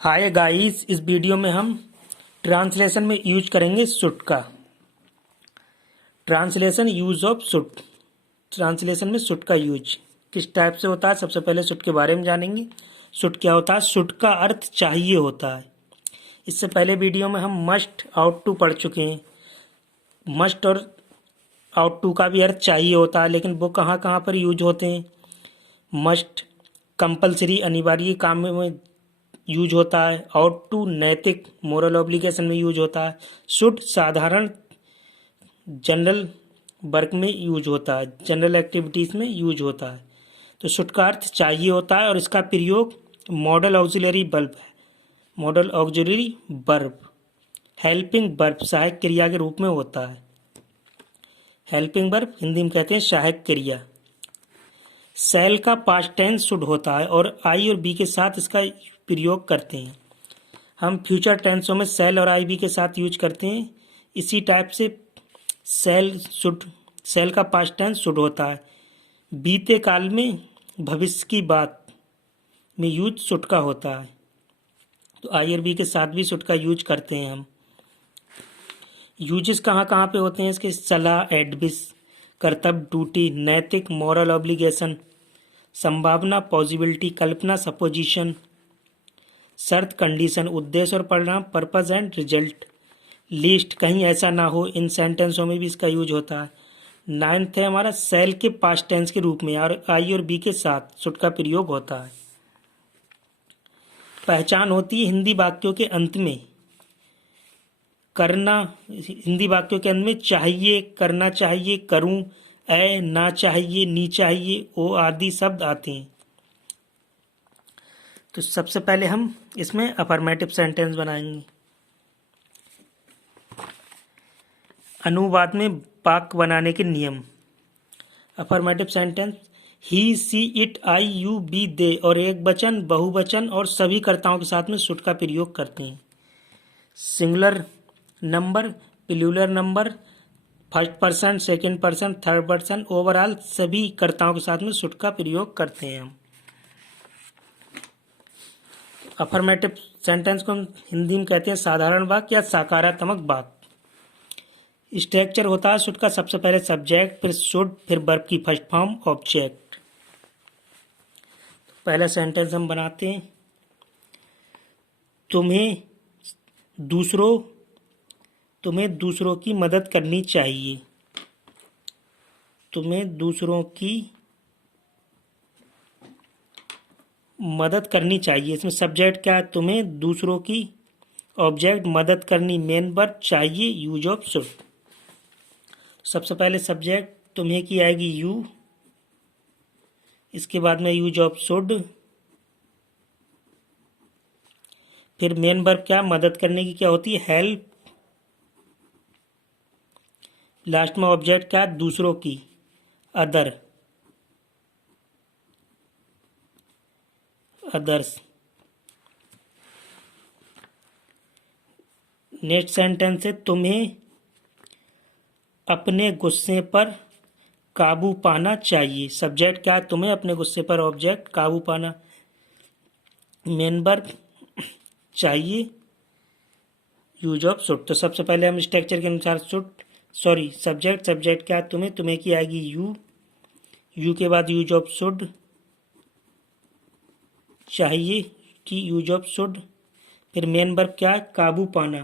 Hi guys, इस video में हम ट्रांसलेशन में यूज करेंगे शुड का। Translation use of should. Translation में शुड का यूज किस टाइप से होता है, सबसे पहले शुड के बारे में जानेंगे। शुड क्या होता है? शुड का अर्थ चाहिए होता है। इससे पहले वीडियो में हम मस्ट आउट टू पढ़ चुके हैं। मस्ट और आउट टू का भी अर्थ चाहिए होता है, लेकिन वो कहाँ कहाँ पर यूज होते हैं। मस्ट कंपलसरी अनिवार्य काम में यूज होता है। आउट टू नैतिक मोरल ऑब्लिगेशन में यूज होता है। शुड साधारण जनरल वर्क में यूज होता है, जनरल एक्टिविटीज़ में यूज होता है। तो शुड का अर्थ चाहिए होता है और इसका प्रयोग मॉडल ऑक्सिलरी वर्ब है। Model auxiliary verb helping verb सहायक क्रिया के रूप में होता है। हेल्पिंग वर्ब हिंदी में कहते हैं सहायक क्रिया। सेल का पास्ट टेंस शुड होता है और आई और बी के साथ इसका प्रयोग करते हैं। हम फ्यूचर टेंसों में सेल और आई बी के साथ यूज करते हैं। इसी टाइप से सेल का पास्ट टेंस शुड होता है। बीते काल में भविष्य की बात में यूज शुड का होता है। तो आई और बी के साथ भी शुड का यूज करते हैं हम। यूजेस कहाँ कहाँ पे होते हैं इसके? सलाह, एडविस, कर्तव्य, ड्यूटी, नैतिक मॉरल ऑब्लिगेशन, संभावना पॉसिबिलिटी, कल्पना सपोजिशन, शर्त कंडीशन, उद्देश्य और परिणाम पर्पज एंड रिजल्ट, लिस्ट, कहीं ऐसा ना हो, इन सेंटेंसों में भी इसका यूज होता है। 9th है हमारा सेल के पास्ट टेंस के रूप में और आई और बी के साथ शुड का प्रयोग होता है। पहचान होती है हिंदी वाक्यों के अंत में करना। हिंदी वाक्यों के अंत में चाहिए, करना चाहिए, करूं, ना चाहिए, नी चाहिए, ओ आदि शब्द आते हैं। तो सबसे पहले हम इसमें अफर्मेटिव सेंटेंस बनाएंगे। अनुवाद में वाक्य बनाने के नियम। Affirmative sentence he, she, it, I, you, we, they और एक वचन, बहुवचन और सभी कर्ताओं के साथ में शुड का प्रयोग करते हैं। Singular number, plural number, first person, second person, third person, overall सभी कर्ताओं के साथ में शुड का प्रयोग करते हैं हम। अफर्मेटिव सेंटेंस को हम हिंदी में कहते हैं साधारण वाक्य या सकारात्मक वाक्य। स्ट्रक्चर होता है शुड का सबसे पहले सब्जेक्ट, फिर शुड, फिर वर्ब की फर्स्ट फॉर्म ऑब्जेक्ट। पहला सेंटेंस हम बनाते हैं। तुम्हें दूसरों की मदद करनी चाहिए। तुम्हें दूसरों की मदद करनी चाहिए। इसमें सब्जेक्ट क्या है? तुम्हें दूसरों की, ऑब्जेक्ट मदद करनी, मेन वर्ब चाहिए, यूज ऑफ शुड। सबसे पहले सब्जेक्ट तुम्हें की आएगी यू, इसके बाद में यूज ऑफ शुड, फिर मेन वर्ब क्या? मदद करने की क्या होती है? हेल्प। लास्ट में ऑब्जेक्ट क्या? दूसरों की, अदर, अदर्स। नेक्स्ट सेंटेंस है तुम्हें अपने गुस्से पर काबू पाना चाहिए। सब्जेक्ट क्या है? तुम्हें अपने गुस्से पर, ऑब्जेक्ट काबू पाना, मेन वर्ब चाहिए, यूज ऑफ शुड। तो सबसे पहले हम स्ट्रक्चर के अनुसार सब्जेक्ट क्या है? तुम्हें की आएगी यू के बाद यूज ऑफ शुड, चाहिए की यूज ऑफ शुड, फिर मेन वर्ब क्या है? काबू पाना,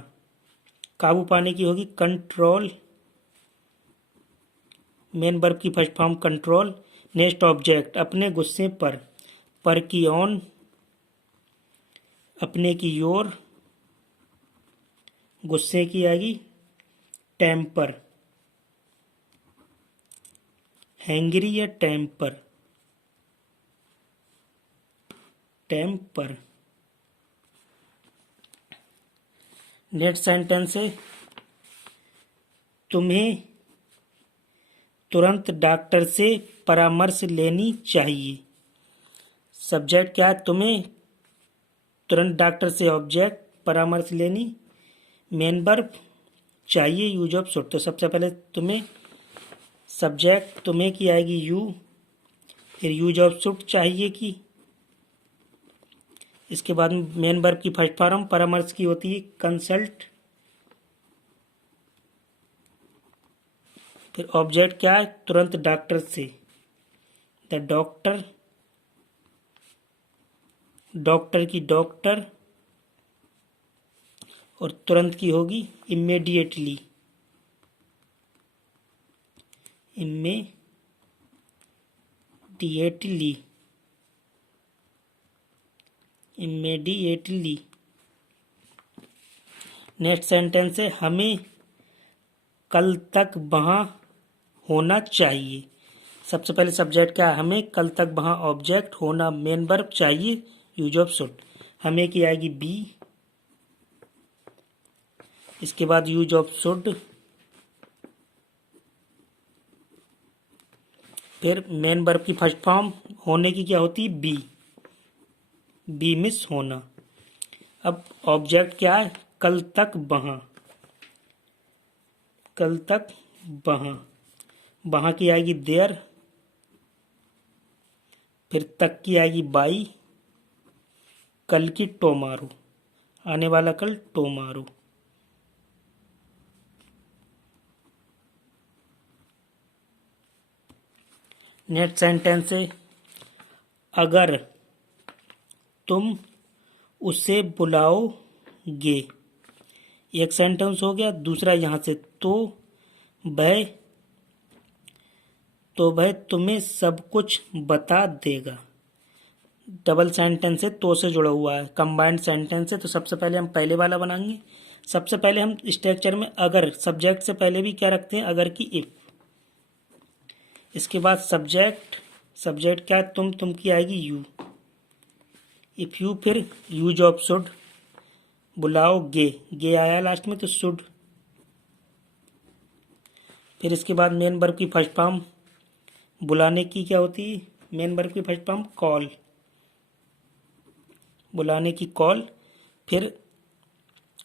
काबू पाने की होगी कंट्रोल, मेन वर्ब की first form control. Next object अपने गुस्से पर की ऑन, अपने की ओर, गुस्से की आएगी टेम्पर, हैंगरी या टेम्पर। नेक्स्ट सेंटेंस है तुम्हें तुरंत डॉक्टर से परामर्श लेनी चाहिए। सब्जेक्ट क्या है? तुम्हें तुरंत डॉक्टर से, ऑब्जेक्ट परामर्श लेनी, मेन वर्ब चाहिए, यूज ऑफ शुड। तो सबसे पहले तुम्हें सब्जेक्ट तुम्हें की आएगी यू, फिर यूज ऑफ शुड चाहिए की, इसके बाद मेन वर्ब की फर्स्ट फॉर्म परामर्श की होती है कंसल्ट। फिर ऑब्जेक्ट क्या है, तुरंत डॉक्टर से, द डॉक्टर, डॉक्टर की डॉक्टर, और तुरंत की होगी immediately, immediately, immediately. Next sentence है हमें कल तक वहाँ होना चाहिए। सबसे पहले सब्जेक्ट क्या है, हमें कल तक वहाँ, ऑब्जेक्ट होना मेन वर्ब, चाहिए यूज ऑफ शुड। हमें की आएगी बी, इसके बाद यूज ऑफ शुड, फिर मेन वर्ब की फर्स्ट फॉर्म होने की क्या होती है बी, बी मिस होना। अब ऑब्जेक्ट क्या है, कल तक वहाँ, कल तक वहाँ, वहाँ की आएगी देयर, फिर तक की आएगी बाई, कल की टोमारो, आने वाला कल टोमारो। नेक्स्ट सेंटेंस है अगर तुम उसे बुलाओगे। एक सेंटेंस हो गया। दूसरा यहाँ से वह तो वह तुम्हें सब कुछ बता देगा। डबल सेंटेंस है, तो से जुड़ा हुआ है, कंबाइंड सेंटेंस है। तो सबसे पहले हम पहले वाला बनाएंगे। सबसे पहले हम स्ट्रक्चर में अगर, सब्जेक्ट से पहले भी क्या रखते हैं, अगर की इफ। इसके बाद सब्जेक्ट, सब्जेक्ट क्या है, तुम की आएगी यू, इफ यू, फिर यूज ऑफ शुड, बुलाओगे, गे आया लास्ट में तो शुड। फिर इसके बाद मेन वर्ब की फर्स्ट फॉर्म बुलाने की क्या होती है, मेन वर्ब की फर्स्ट फॉर्म कॉल, बुलाने की कॉल। फिर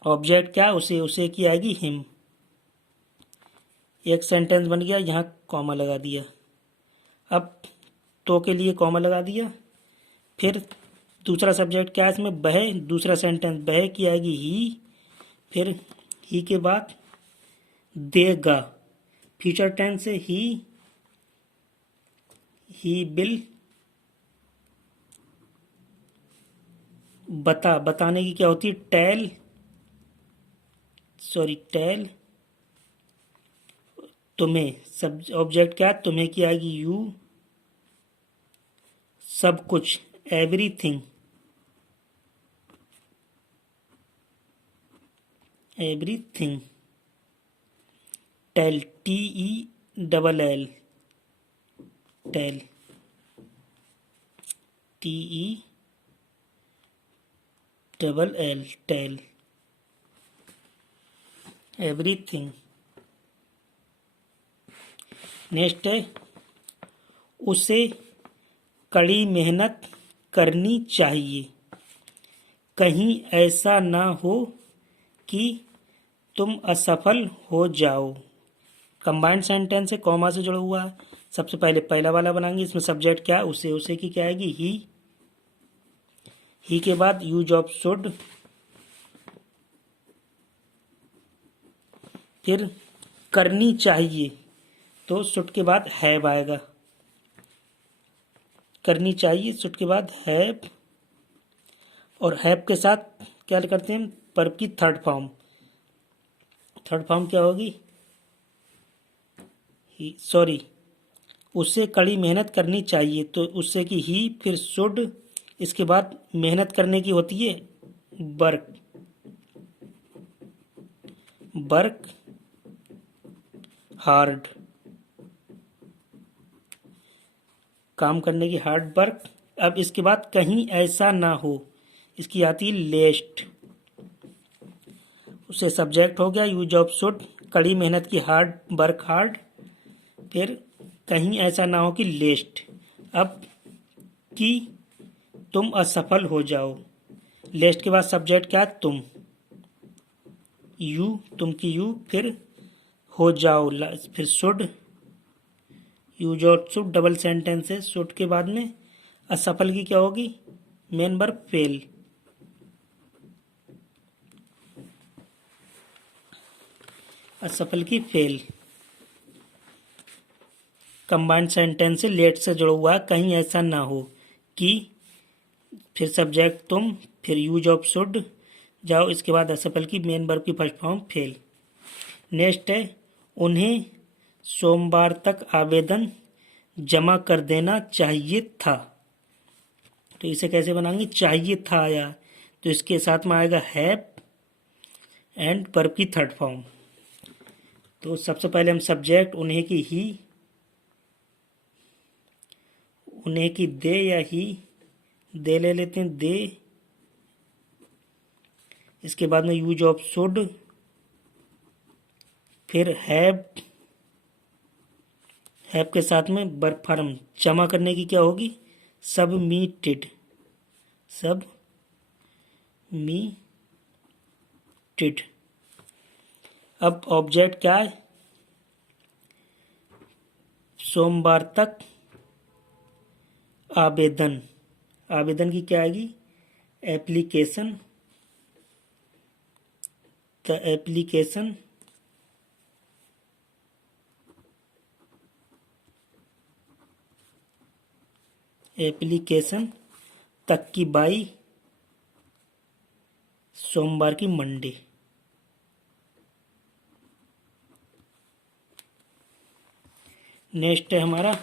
ऑब्जेक्ट क्या, उसे की आएगी हिम। एक सेंटेंस बन गया, यहाँ कॉमा लगा दिया। अब तो के लिए कॉमा लगा दिया। फिर दूसरा सब्जेक्ट क्या है इसमें, वह, दूसरा सेंटेंस वह की आएगी ही, फिर ही के बाद देगा, फ्यूचर टेंस से ही विल, बताने की क्या होती है, टेल, टेल तुम्हें। सब ऑब्जेक्ट क्या, तुम्हें की आएगी यू, सब कुछ, everything, everything, tell, TELL, tell, TELL, tell, everything. Next है उसे कड़ी मेहनत करनी चाहिए, कहीं ऐसा ना हो कि तुम असफल हो जाओ। कंबाइंड सेंटेंस है, कॉमा से जुड़ा हुआ है। सबसे पहले पहला वाला बनाएंगे। इसमें सब्जेक्ट क्या है, उसे की क्या आएगी ही के बाद यूज ऑफ शुड, फिर करनी चाहिए तो शुड के बाद हैव आएगा, करनी चाहिए शुड के बाद हैव, और हैव के साथ क्या करते हैं, वर्ब की थर्ड फॉर्म क्या होगी, उससे कड़ी मेहनत करनी चाहिए तो उससे की ही, फिर शुड, इसके बाद मेहनत करने की होती है वर्क हार्ड, काम करने की हार्ड वर्क। अब इसके बाद कहीं ऐसा ना हो, इसकी आती है लेस्ट, उससे सब्जेक्ट हो गया यूज ऑफ शुड, कड़ी मेहनत की हार्ड वर्क हार्ड, फिर कहीं ऐसा ना हो कि लेस्ट। अब कि तुम असफल हो जाओ, लेस्ट के बाद सब्जेक्ट क्या, तुम, तुम की यू, फिर हो जाओ, फिर should, use of should, double sentence है, शुड के बाद में असफल की क्या होगी, मेन वर्ब फेल, असफल की फेल। कंबाइंड सेंटेंस से लेट से जुड़ा हुआ है, कहीं ऐसा ना हो कि, फिर सब्जेक्ट तुम, फिर यूज ऑफ शुड जाओ, इसके बाद असफल की मेन वर्ब की फर्स्ट फॉर्म फेल। नेक्स्ट है उन्हें सोमवार तक आवेदन जमा कर देना चाहिए था। तो इसे कैसे बनाएंगे, चाहिए था आया तो इसके साथ में आएगा हैव एंड वर्ब की थर्ड फॉर्म। तो सबसे पहले हम सब्जेक्ट उन्हें की ही, उन्हें की दे या ही, दे ले लेते हैं दे। इसके बाद में यूज ऑफ शुड, फिर हैव के साथ में वर्ब फॉर्म जमा करने की क्या होगी, सबमिटेड, सबमिटेड। अब ऑब्जेक्ट क्या है, सोमवार तक आवेदन, आवेदन की क्या आएगी, एप्लीकेशन, द एप्लीकेशन तक की बाई सोमवार की मंडे। नेक्स्ट है हमारा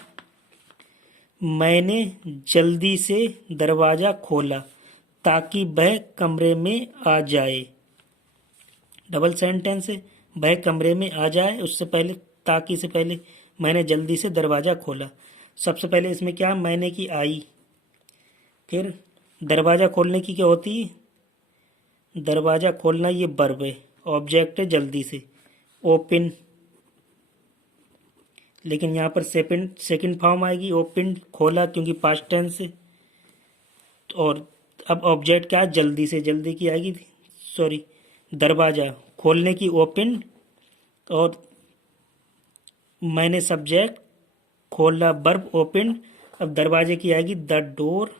मैंने जल्दी से दरवाजा खोला ताकि वह कमरे में आ जाए। डबल सेंटेंस है, वह कमरे में आ जाए, उससे पहले ताकि से पहले मैंने जल्दी से दरवाजा खोला। सबसे पहले इसमें क्या, मैंने की आई, फिर दरवाजा खोलने की क्या होती है, दरवाजा खोलना ये वर्ब है, ऑब्जेक्ट है जल्दी से, ओपन, लेकिन यहाँ पर सेकंड फॉर्म आएगी ओपन, खोला क्योंकि पास्ट टेंस है। और अब ऑब्जेक्ट क्या है, जल्दी से, जल्दी की आएगी सॉरी, दरवाजा खोलने की ओपन, और मैंने सब्जेक्ट, खोला वर्ब ओपन। अब दरवाजे की आएगी द डोर,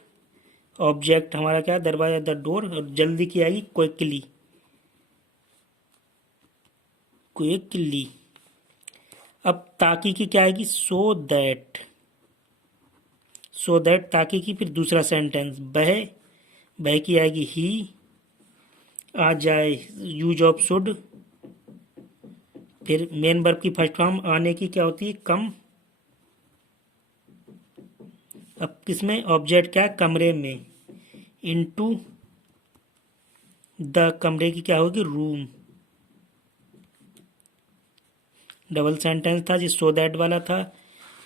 ऑब्जेक्ट हमारा क्या है दरवाजा द डोर, और जल्दी की आएगी क्विकली, क्विकली। अब ताकि की क्या आएगी, सो दैट, ताकि की फिर दूसरा सेंटेंस, वह की आएगी ही, आ जाए यूज ऑफ शुड, फिर मेन वर्ब की फर्स्ट फॉर्म आने की क्या होती है, कम। अब किसमें, ऑब्जेक्ट क्या है कमरे में, इनटू द, कमरे की क्या होगी, रूम। डबल सेंटेंस था जी, सो दैट वाला था,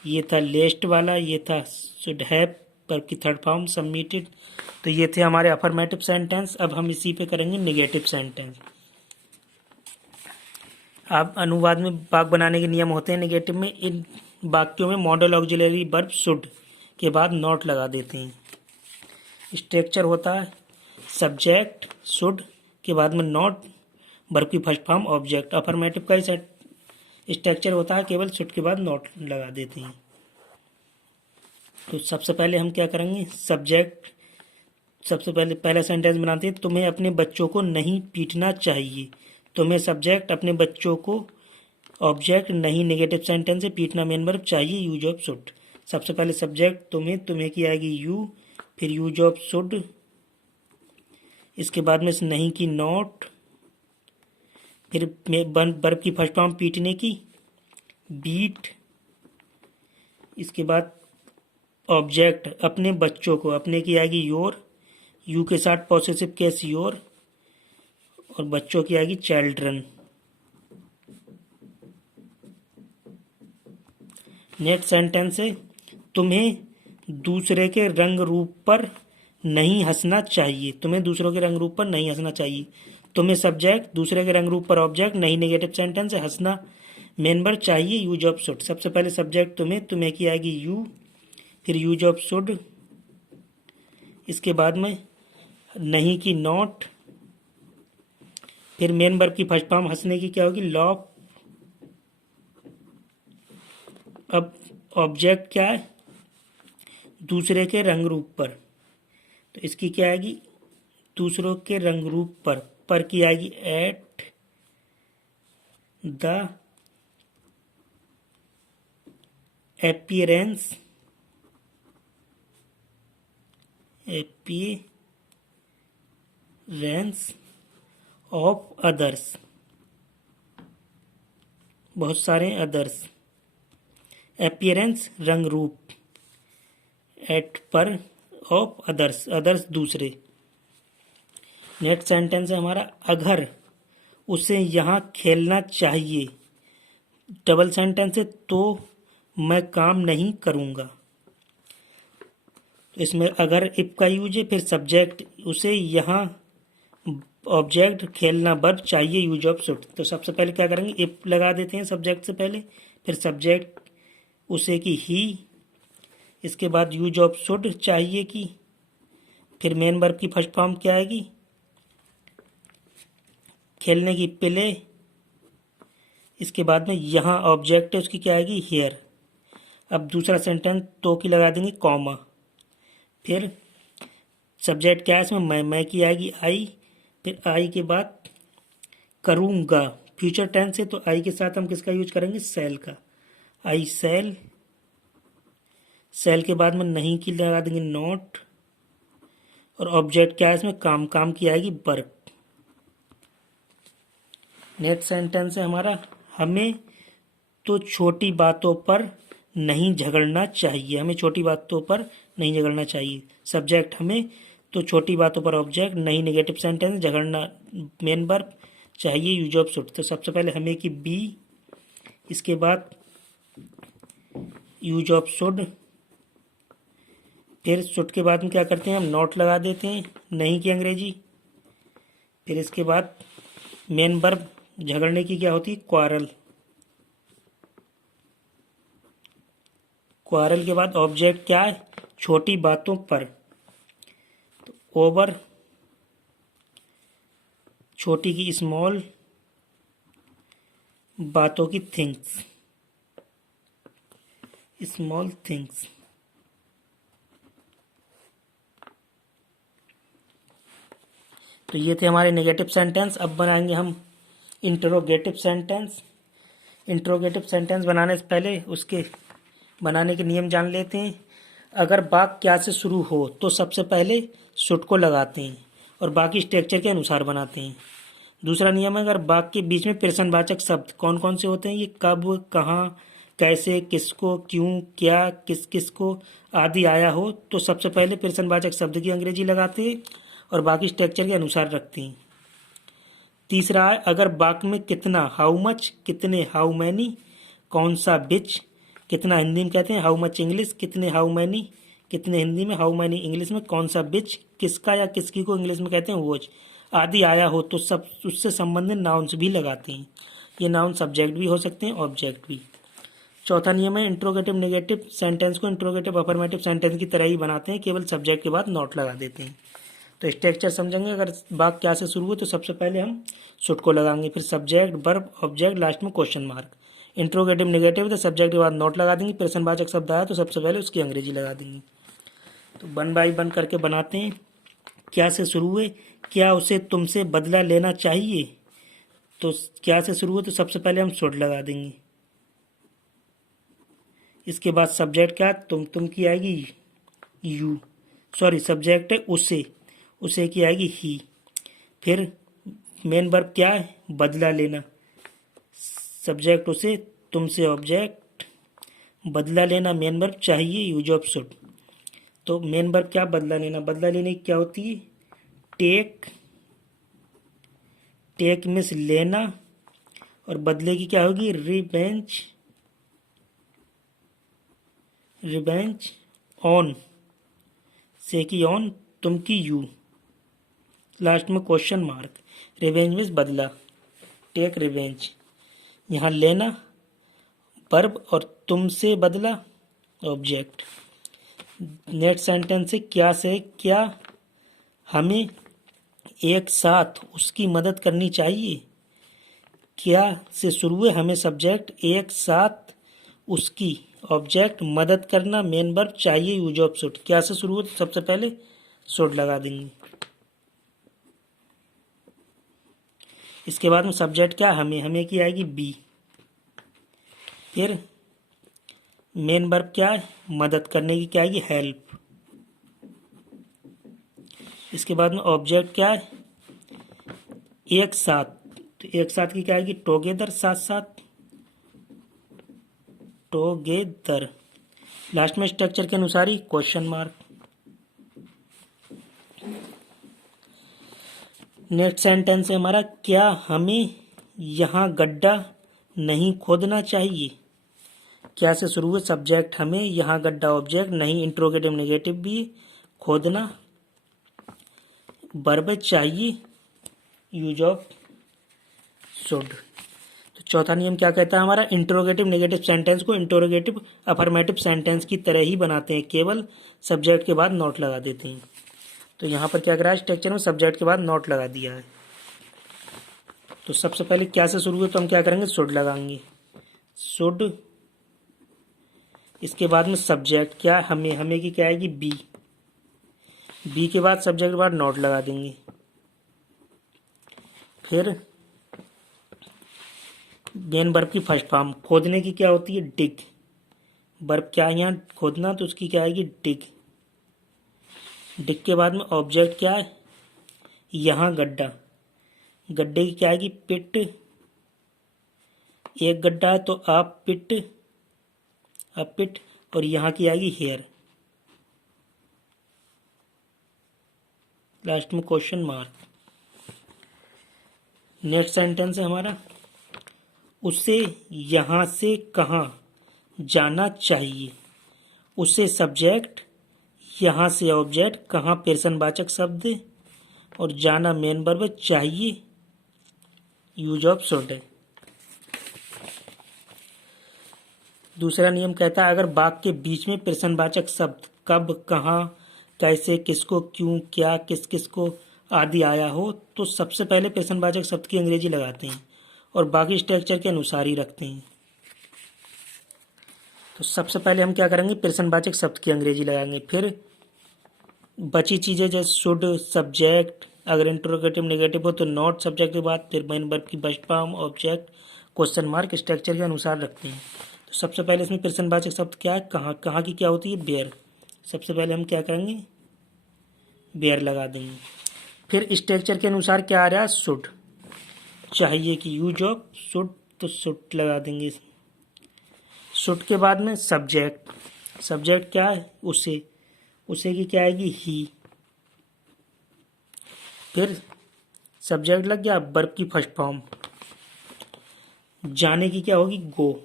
ये था लेस्ट वाला, ये था शुड हैव वर्ब की थर्ड फॉर्म सबमिटेड। तो ये थे हमारे अफर्मेटिव सेंटेंस। अब हम इसी पे करेंगे नेगेटिव सेंटेंस। आप अनुवाद में वाक्य बनाने के नियम होते हैं नेगेटिव में, इन वाक्यों में मॉडल ऑक्सिलरी वर्ब शुड के बाद नॉट लगा देते हैं। स्ट्रक्चर होता है सब्जेक्ट शुड के बाद में नॉट, वर्ब की फर्स्ट फॉर्म ऑब्जेक्ट। अफर्मेटिव का स्ट्रक्चर होता है केवल शुड के बाद नॉट लगा देते हैं। तो सबसे पहले हम क्या करेंगे, सब्जेक्ट, सबसे पहले पहला सेंटेंस बनाते हैं, तुम्हें अपने बच्चों को नहीं पीटना चाहिए। तुम्हें सब्जेक्ट, अपने बच्चों को ऑब्जेक्ट, नहीं नेगेटिव सेंटेंस है, पीटना मेन वर्ब, चाहिए यूज ऑफ शुड। सबसे पहले सब्जेक्ट तुम्हें की आएगी यू, फिर यूज ऑफ शुड, इसके बाद में नहीं की नॉट, फिर वर्ब की फर्स्ट फॉर्म पीटने की बीट, इसके बाद ऑब्जेक्ट अपने बच्चों को, अपने की आएगी योर, यू के साथ पॉसेसिव केस योर, और बच्चों की आएगी चिल्ड्रन। नेक्स्ट सेंटेंस है तुम्हें दूसरे के रंग रूप पर नहीं हंसना चाहिए। तुम्हें दूसरों के रंग रूप पर नहीं हंसना चाहिए। तुम्हें सब्जेक्ट, दूसरे के रंग रूप पर ऑब्जेक्ट, नहीं नेगेटिव सेंटेंस है, हंसना मेन वर्ब, चाहिए यूज ऑफ शुड। सबसे पहले सब्जेक्ट तुम्हें की आएगी यू, फिर यूज ऑफ शुड, इसके बाद में नहीं की नॉट, फिर मेन वर्ब की फर्स्ट फॉर्म हंसने की क्या होगी लॉफ। अब ऑब्जेक्ट क्या है, दूसरे के रंग रूप पर, तो इसकी क्या आएगी दूसरों के रंग रूप पर की आएगी at, the appearance of others, बहुत सारे अदर्स, अपीयरेंस रंग रूप, एट पर, ऑफ अदर्स अदर्स दूसरे। नेक्स्ट सेंटेंस है हमारा अगर उसे यहाँ खेलना चाहिए, डबल सेंटेंस है तो मैं काम नहीं करूँगा। तो इसमें अगर इफ का यूज है, फिर सब्जेक्ट उसे यहाँ, ऑब्जेक्ट खेलना वर्ब, चाहिए यूज ऑफ शुड। तो सबसे पहले क्या करेंगे, इफ लगा देते हैं सब्जेक्ट से पहले, फिर सब्जेक्ट उसे की ही, इसके बाद यूज ऑफ शुड चाहिए की, फिर मेन वर्ब की फर्स्ट फॉर्म क्या आएगी, खेलने की प्ले, इसके बाद में यहाँ ऑब्जेक्ट है उसकी क्या आएगी हियर। अब दूसरा सेंटेंस तो की लगा देंगे कॉमा, फिर सब्जेक्ट क्या है इसमें, मैं की आएगी आई, फिर आई के बाद करूँगा, फ्यूचर टेंस है तो आई के साथ हम किसका यूज करेंगे, सेल का, आई सेल। सेल के बाद में नहीं की लगा देंगे नॉट, और ऑब्जेक्ट क्या है इसमें, काम, काम की आएगी वर्ब। नेक्स्ट सेंटेंस है हमारा हमें तो छोटी बातों पर नहीं झगड़ना चाहिए, हमें छोटी बातों पर नहीं झगड़ना चाहिए। सब्जेक्ट हमें तो छोटी बातों पर ऑब्जेक्ट, नहीं नेगेटिव सेंटेंस, झगड़ना मेन वर्ब, चाहिए यूज ऑफ शुड। तो सबसे पहले हमें की बी, इसके बाद यूज ऑफ शुड, फिर शुड के बाद में क्या करते हैं हम नॉट लगा देते हैं, नहीं की अंग्रेजी, फिर इसके बाद मेन वर्ब, झगड़ने की क्या होती है क्वारल, क्वारल के बाद ऑब्जेक्ट क्या है छोटी बातों पर, तो ओवर, छोटी की स्मॉल, बातों की थिंग्स, स्मॉल थिंग्स। तो ये थे हमारे नेगेटिव सेंटेंस। अब बनाएंगे हम इंटरोगेटिव सेंटेंस। इंटरोगेटिव सेंटेंस बनाने से पहले उसके बनाने के नियम जान लेते हैं। अगर वाक्य क्या से शुरू हो तो सबसे पहले शुड को लगाते हैं और बाकी स्ट्रक्चर के अनुसार बनाते हैं। दूसरा नियम है अगर वाक्य के बीच में प्रश्नवाचक शब्द कौन कौन से होते हैं, ये कब, कहाँ, कैसे, किसको, क्यों, क्या, किस किस को आदि आया हो तो सबसे पहले प्रश्नवाचक शब्द की अंग्रेजी लगाते हैं और बाकी स्ट्रक्चर के अनुसार रखते हैं। तीसरा है अगर वाक्य में कितना, हाउ मच, कितने, हाउ मैनी, कौन सा, बिच, कितना हिंदी में कहते हैं हाउ मच इंग्लिश, कितने, हाउ मैनी, कितने हिंदी में, हाउ मैनी इंग्लिश में, कौन सा, बिच, किसका या किसकी को इंग्लिश में कहते हैं वोच आदि आया हो तो सब उससे संबंधित नाउन्स भी लगाते हैं। ये नाउन सब्जेक्ट भी हो सकते हैं, ऑब्जेक्ट भी। चौथा नियम है इंट्रोगेटिव नेगेटिव सेंटेंस को इंट्रोगेटिव अफर्मेटिव सेंटेंस की तरह ही बनाते हैं, केवल सब्जेक्ट के बाद नॉट लगा देते हैं। तो स्ट्रक्चर समझेंगे। अगर वाक्य क्या से शुरू हो तो सबसे पहले हम शुड को लगाएंगे, फिर सब्जेक्ट, वर्ब, ऑब्जेक्ट, लास्ट में क्वेश्चन मार्क। इंट्रोगेटिव नेगेटिव तो सब्जेक्ट के बाद नॉट लगा देंगे, प्रश्नवाचक शब्द आया तो सबसे पहले उसकी अंग्रेजी लगा देंगे। तो 1 बाय 1 करके बनाते हैं। क्या से शुरू हुए, क्या उसे तुमसे बदला लेना चाहिए, तो क्या से शुरू हुए तो सबसे पहले हम शुड लगा देंगे। इसके बाद सब्जेक्ट क्या, तुम की आएगी यू, सॉरी सब्जेक्ट है उसे, उसे की आएगी ही। फिर मेन वर्ब क्या है, बदला लेना, सब्जेक्ट उसे, तुमसे ऑब्जेक्ट, बदला लेना मेन वर्ब, चाहिए यूज ऑफ शुड। तो मेन वर्ब क्या, बदला लेना, बदला लेने की क्या होती है टेक, टेक मीन्स लेना, और बदले की क्या होगी रिवेंज, रिवेंज ऑन, से की ऑन, तुम की यू, लास्ट में क्वेश्चन मार्क। रिवेंज मीन्स बदला, टेक रिवेंज, यहाँ लेना वर्ब और तुमसे बदला ऑब्जेक्ट। नेक्स्ट सेंटेंस है क्या से, क्या हमें एक साथ उसकी मदद करनी चाहिए, क्या से शुरू हुए, हमें सब्जेक्ट, एक साथ उसकी ऑब्जेक्ट, मदद करना मेन वर्ब, चाहिए यूज ऑफ शुड। क्या से शुरू हुए तो सबसे पहले शुड लगा देंगे। इसके बाद में सब्जेक्ट क्या, हमें, हमें की आएगी बी। फिर मेन वर्ब क्या है, मदद करने की, क्या आएगी, हेल्प। इसके बाद में ऑब्जेक्ट क्या है, एक साथ, तो एक साथ की क्या आएगी, टुगेदर, साथ साथ, टुगेदर। लास्ट में स्ट्रक्चर के अनुसार ही क्वेश्चन मार्क। नेक्स्ट सेंटेंस है हमारा, क्या हमें यहाँ गड्ढा नहीं खोदना चाहिए। क्या से शुरू हुए, सब्जेक्ट हमें, यहाँ गड्ढा ऑब्जेक्ट, नहीं इंट्रोगेटिव नेगेटिव भी, खोदना वर्ब चाहिए, यूज ऑफ शुड। तो चौथा नियम क्या कहता है हमारा, इंट्रोगेटिव नेगेटिव सेंटेंस को इंट्रोगेटिव अफर्मेटिव सेंटेंस की तरह ही बनाते हैं, केवल सब्जेक्ट के बाद नॉट लगा देते हैं। तो यहाँ पर क्या करा है, स्ट्रक्चर में सब्जेक्ट के बाद नॉट लगा दिया है। तो सबसे पहले क्या से शुरू हुए, तो हम क्या करेंगे, शुड लगाएंगे, शुड। इसके बाद में सब्जेक्ट क्या, हमें, हमें की क्या आएगी, बी। बी के बाद सब्जेक्ट के बाद नॉट लगा देंगे। फिर मेन वर्ब की फर्स्ट फॉर्म, खोदने की क्या होती है, डिग। वर्ब क्या है यहाँ, खोदना, तो उसकी क्या आएगी, डिग। डिग के बाद में ऑब्जेक्ट क्या है, यहाँ गड्ढा, गड्ढे की क्या आएगी, पिट। एक गड्ढा है तो आप पिट, अब पिट, और यहाँ की आएगी हेयर। लास्ट में क्वेश्चन मार्क। नेक्स्ट सेंटेंस है हमारा, उसे यहाँ से कहाँ जाना चाहिए। उसे सब्जेक्ट, यहाँ से ऑब्जेक्ट, कहाँ पर्सनवाचक शब्द, और जाना मेन वर्ब, चाहिए यूज ऑफ शुड है। दूसरा नियम कहता है, अगर वाक्य के बीच में पर्सनवाचक शब्द कब, कहाँ, कैसे, किसको, क्यों, क्या, किस किस को आदि आया हो, तो सबसे पहले पर्सनवाचक शब्द की अंग्रेजी लगाते हैं और बाकी स्ट्रक्चर के अनुसार ही रखते हैं। तो सबसे पहले हम क्या करेंगे, पर्सनवाचक शब्द की अंग्रेजी लगाएंगे। फिर बची चीज़ें जैसे शुड, सब्जेक्ट, अगर इंट्रोगेटिव नेगेटिव हो तो नॉट सब्जेक्ट के बाद, फिर मेन वर्ब की first form, object, question mark, structure के अनुसार रखते हैं। तो सबसे पहले इसमें पर्सनवाचक शब्द क्या है, कहाँ, कहाँ की क्या होती है, बेयर। सबसे पहले हम क्या करेंगे, बेयर लगा देंगे। फिर स्ट्रक्चर के अनुसार क्या आ रहा है, शुड, चाहिए कि यूज ऑफ शुड, तो शुड लगा देंगे। शुड के बाद में सब्जेक्ट, सब्जेक्ट क्या है, उसे, उसे की क्या आएगी, ही। फिर सब्जेक्ट लग गया, वर्ब की फर्स्ट फॉर्म, जाने की क्या होगी, गो,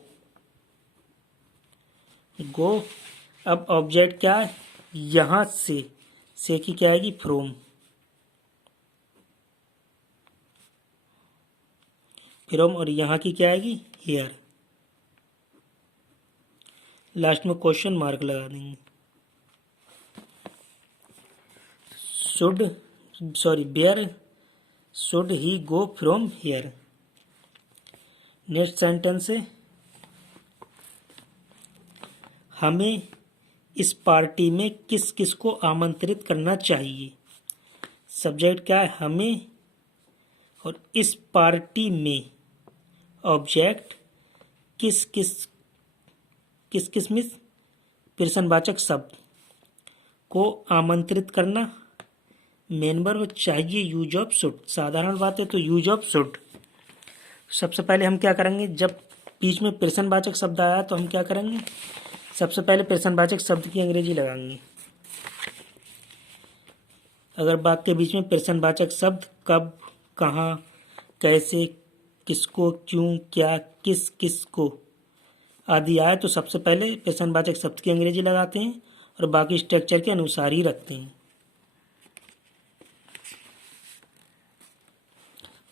गो। अब ऑब्जेक्ट क्या है, यहाँ से की क्या आएगी, फ्रॉम। फ्रॉम, और यहाँ की क्या आएगी, हियर। लास्ट में क्वेश्चन मार्क लगा देंगे। Should, sorry, where should he go from here. Next sentence है, हमें इस पार्टी में किस किस को आमंत्रित करना चाहिए। सब्जेक्ट क्या है, हमें, और इस पार्टी में ऑब्जेक्ट, किस किस, किस किस में पर्सनवाचक शब्द को आमंत्रित करना, मेन वर्ब, चाहिए यूज ऑफ शुड। साधारण बात है तो यूज ऑफ शुड। सबसे पहले हम क्या करेंगे, जब बीच में पर्सनवाचक शब्द आया तो हम क्या करेंगे, सबसे पहले पर्सनवाचक शब्द की अंग्रेजी लगाएंगे। अगर वाक्य के बीच में पर्सनवाचक शब्द कब, कहाँ, कैसे, किसको, क्यों, क्या, किस किस को आदि आए तो सबसे पहले पर्सनवाचक शब्द की अंग्रेजी लगाते हैं और बाकी स्ट्रक्चर के अनुसार ही रखते हैं।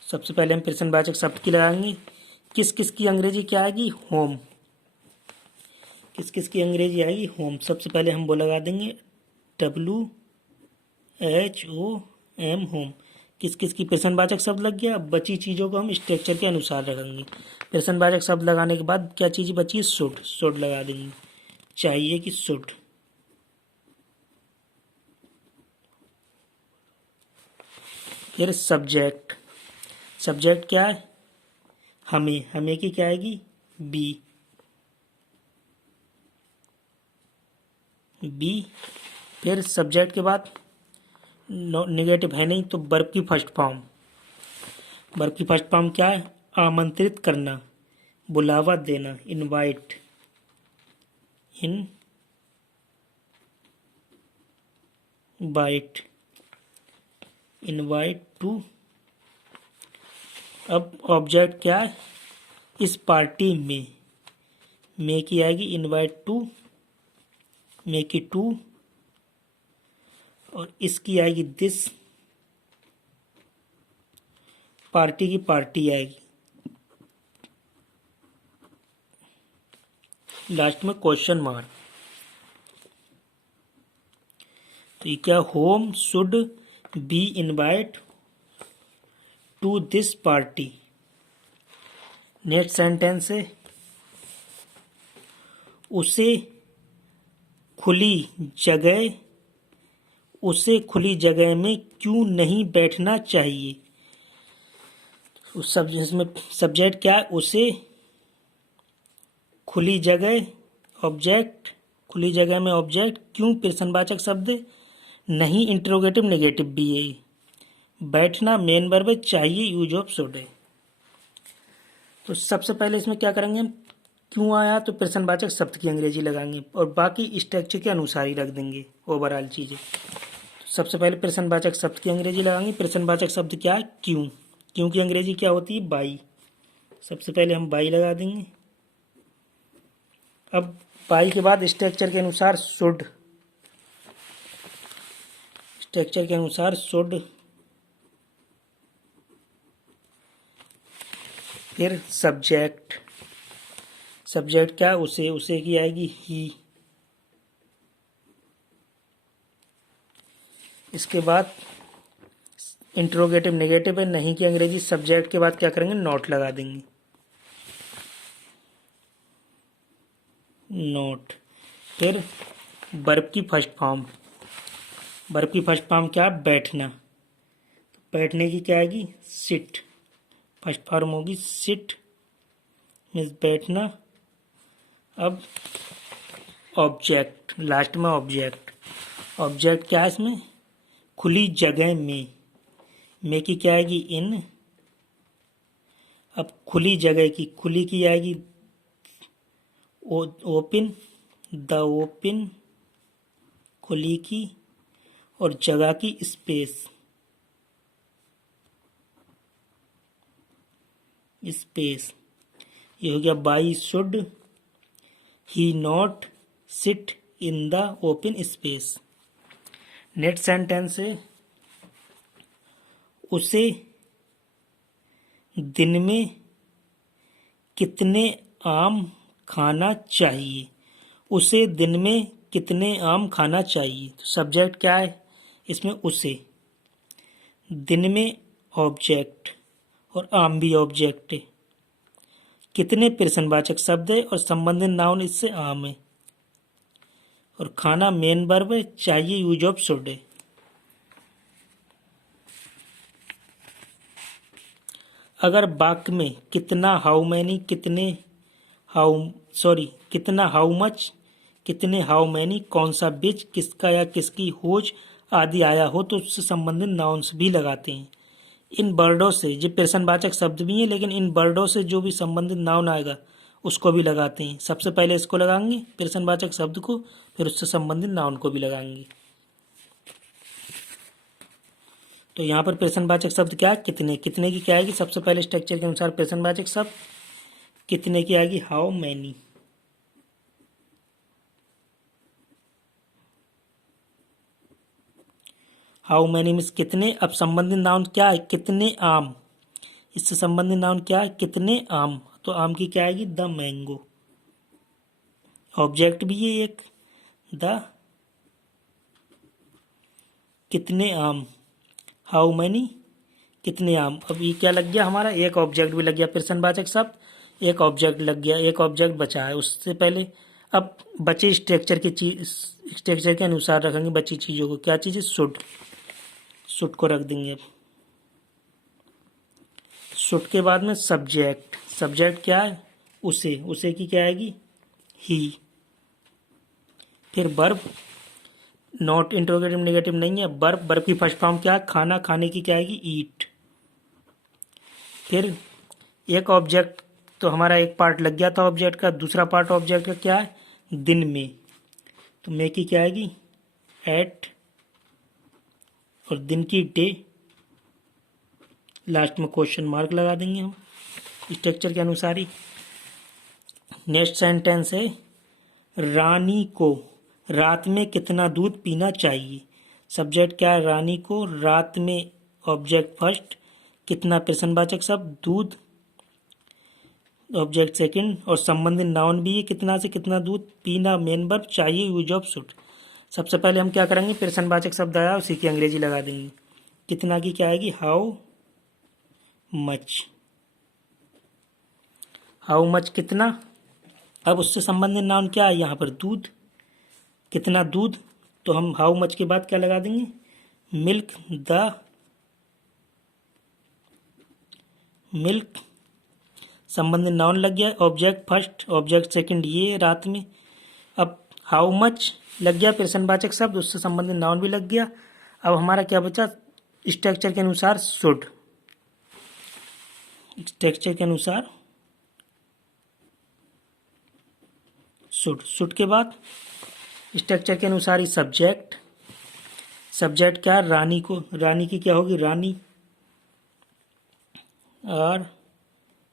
सबसे पहले हम पर्सनवाचक शब्द की लगाएंगे। किस किस की अंग्रेजी क्या आएगी, होम। किस किस की अंग्रेजी आएगी, होम। सबसे पहले हम वो लगा देंगे, WHOM, होम। किस किस की पर्सनवाचक शब्द लग गया। अब बची चीज़ों को हम स्ट्रक्चर के अनुसार रखेंगे। पर्सनवाचक शब्द लगाने के बाद क्या चीज़ बची है, शुड। शुड लगा देंगे, चाहिए कि शुड। फिर सब्जेक्ट, सब्जेक्ट क्या है, हमें की क्या आएगी, बी। फिर सब्जेक्ट के बाद नेगेटिव है नहीं तो वर्ब की फर्स्ट फॉर्म। वर्ब की फर्स्ट फॉर्म क्या है, आमंत्रित करना, बुलावा देना, इनवाइट, इनवाइट टू। अब ऑब्जेक्ट क्या है, इस पार्टी में की आएगी इनवाइट टू, में की टू, और इसकी आएगी दिस, पार्टी की पार्टी आएगी। लास्ट में क्वेश्चन मार्क। तो ये क्या, whom should be invite to this party. Next sentence है, उसे खुली जगह में क्यों नहीं बैठना चाहिए। उस सब इसमें सब्जेक्ट क्या है, उसे खुली जगह, ऑब्जेक्ट, खुली जगह में ऑब्जेक्ट, क्यों प्रश्नवाचक शब्द, नहीं इंटरोगेटिव नेगेटिव भी है, बैठना मेन वर्ब है, चाहिए यूज ऑफ शुड है। तो सबसे पहले इसमें क्या करेंगे हम, क्यों आया तो प्रश्नवाचक शब्द की अंग्रेजी लगाएंगे और बाकी स्ट्रक्चर के अनुसार ही रख देंगे ओवरऑल चीज़ें। सबसे पहले प्रश्नवाचक शब्द की अंग्रेजी लगाएंगे। प्रश्नवाचक शब्द क्या है, क्यों की अंग्रेजी क्या होती है, बाई। सबसे पहले हम बाई लगा देंगे। अब बाई के बाद स्ट्रक्चर के अनुसार शुड, स्ट्रक्चर के अनुसार शुड, फिर सब्जेक्ट क्या है, उसे की आएगी ही। इसके बाद इंट्रोगेटिव नेगेटिव है, नहीं की अंग्रेजी, सब्जेक्ट के बाद क्या करेंगे, नॉट लगा देंगे, नॉट। फिर वर्ब की फर्स्ट फॉर्म, क्या, बैठना। बैठने की क्या आएगी, सिट, फर्स्ट फॉर्म होगी सिट, मीन्स बैठना। अब ऑब्जेक्ट, लास्ट में ऑब्जेक्ट क्या है इसमें, खुली जगह में की क्या आएगी, इन। अब खुली जगह की, खुली की आएगी ओपन, द ओपन, खुली की, और जगह की स्पेस, ये हो गया, by should he not sit in the open space. Next sentence है, उसे दिन में कितने आम खाना चाहिए, उसे दिन में कितने आम खाना चाहिए। तो सब्जेक्ट क्या है इसमें, उसे, दिन में ऑब्जेक्ट और आम भी ऑब्जेक्ट है, कितने प्रश्नवाचक शब्द है और संबंधित नाउन इससे आम है, और खाना मेन वर्ब है, चाहिए यूज ऑफ शुड है। अगर वाक्य में कितना, हाउ मैनी, कितना, हाउ मच, कितने, हाउ मैनी, कौन सा, बिच, किसका या किसकी, होज आदि आया हो तो उससे संबंधित नाउन्स भी लगाते हैं। इन वर्डों से, जो प्रश्नवाचक शब्द भी हैं लेकिन इन वर्डों से जो भी संबंधित नाउन आएगा उसको भी लगाते हैं। सबसे पहले इसको लगाएंगे प्रश्नवाचक शब्द को, फिर उससे संबंधित नाउन को भी लगाएंगे। तो यहाँ पर प्रश्नवाचक शब्द क्या है, कितने की क्या आएगी, सबसे पहले स्ट्रक्चर के अनुसार प्रश्नवाचक शब्द कितने की आएगी, how many. How many means कितने। अब संबंधित नाउन क्या है, कितने आम, इससे संबंधित नाउन क्या है, कितने आम, तो आम की क्या आएगी, द मैंगो। ऑब्जेक्ट भी है एक, द, कितने आम, हाउ मैनी, कितने आम। अब ये क्या लग गया हमारा, एक ऑब्जेक्ट भी लग गया, प्रश्नवाचक शब्द, एक ऑब्जेक्ट लग गया, एक ऑब्जेक्ट बचा है। उससे पहले अब बचे स्ट्रक्चर के अनुसार रखेंगे बची चीज़ों को, क्या चीज़ है, शुड को रख देंगे। अब शुड के बाद में सब्जेक्ट, सब्जेक्ट क्या है, उसे की क्या आएगी, ही। फिर वर्ब, नॉट इंट्रोगेटिव नेगेटिव नहीं है, वर्ब की फर्स्ट फॉर्म क्या है, खाना, खाने की क्या आएगी, ईट। फिर एक ऑब्जेक्ट, तो हमारा एक पार्ट लग गया था ऑब्जेक्ट का, दूसरा पार्ट ऑब्जेक्ट का क्या है, दिन में, तो मे की क्या आएगी, एट, और दिन की डे, लास्ट में क्वेश्चन मार्क लगा देंगे हम स्ट्रक्चर के अनुसार ही। नेक्स्ट सेंटेंस है, रानी को रात में कितना दूध पीना चाहिए। सब्जेक्ट क्या है, रानी को, रात में ऑब्जेक्ट फर्स्ट, कितना प्रश्नवाचक शब्द, दूध ऑब्जेक्ट सेकंड, और संबंधित नाउन भी है, कितना से कितना दूध, पीना मेन वर्ब, चाहिए यूज ऑफ शुड। सबसे पहले हम क्या करेंगे, प्रश्नवाचक शब्द आया उसी की अंग्रेजी लगा देंगे। कितना की क्या आएगी, हाउ मच, हाउ मच कितना। अब उससे संबंधित नाउन क्या है यहाँ पर, दूध, कितना दूध, तो हम हाउ मच के बाद क्या लगा देंगे, मिल्क द मिल्क, संबंधित नाउन लग गया, ऑब्जेक्ट फर्स्ट ऑब्जेक्ट सेकंड, ये रात में। अब हाउ मच लग गया प्रश्नवाचक शब्द, उससे संबंधित नाउन भी लग गया। अब हमारा क्या बचा, स्ट्रक्चर के अनुसार शुड, स्ट्रक्चर के अनुसार शुड के बाद स्ट्रक्चर के अनुसार ही सब्जेक्ट, सब्जेक्ट क्या, रानी को, रानी की क्या होगी, रानी,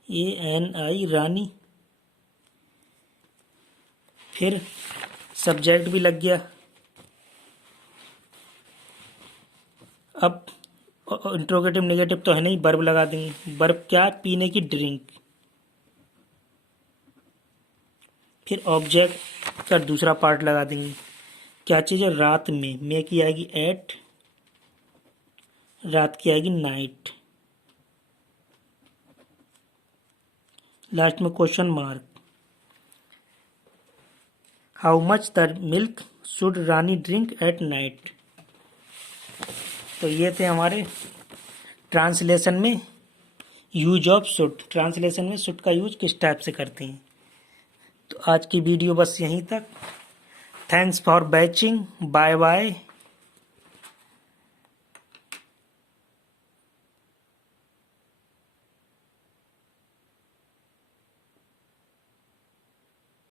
RANI, रानी। फिर सब्जेक्ट भी लग गया। अब इंट्रोगेटिव नेगेटिव तो है नहीं, वर्ब लगा देंगे, वर्ब क्या, पीने की, ड्रिंक। फिर ऑब्जेक्ट का दूसरा पार्ट लगा देंगे, क्या चीज़ है, रात में, मे की आएगी एट, रात की आएगी नाइट, लास्ट में question mark. How much the milk should Rani drink at night. तो ये थे हमारे ट्रांसलेशन में यूज ऑफ शुड, ट्रांसलेशन में शुड का यूज किस टाइप से करते हैं। तो आज की वीडियो बस यहीं तक। Thanks for watching, bye bye.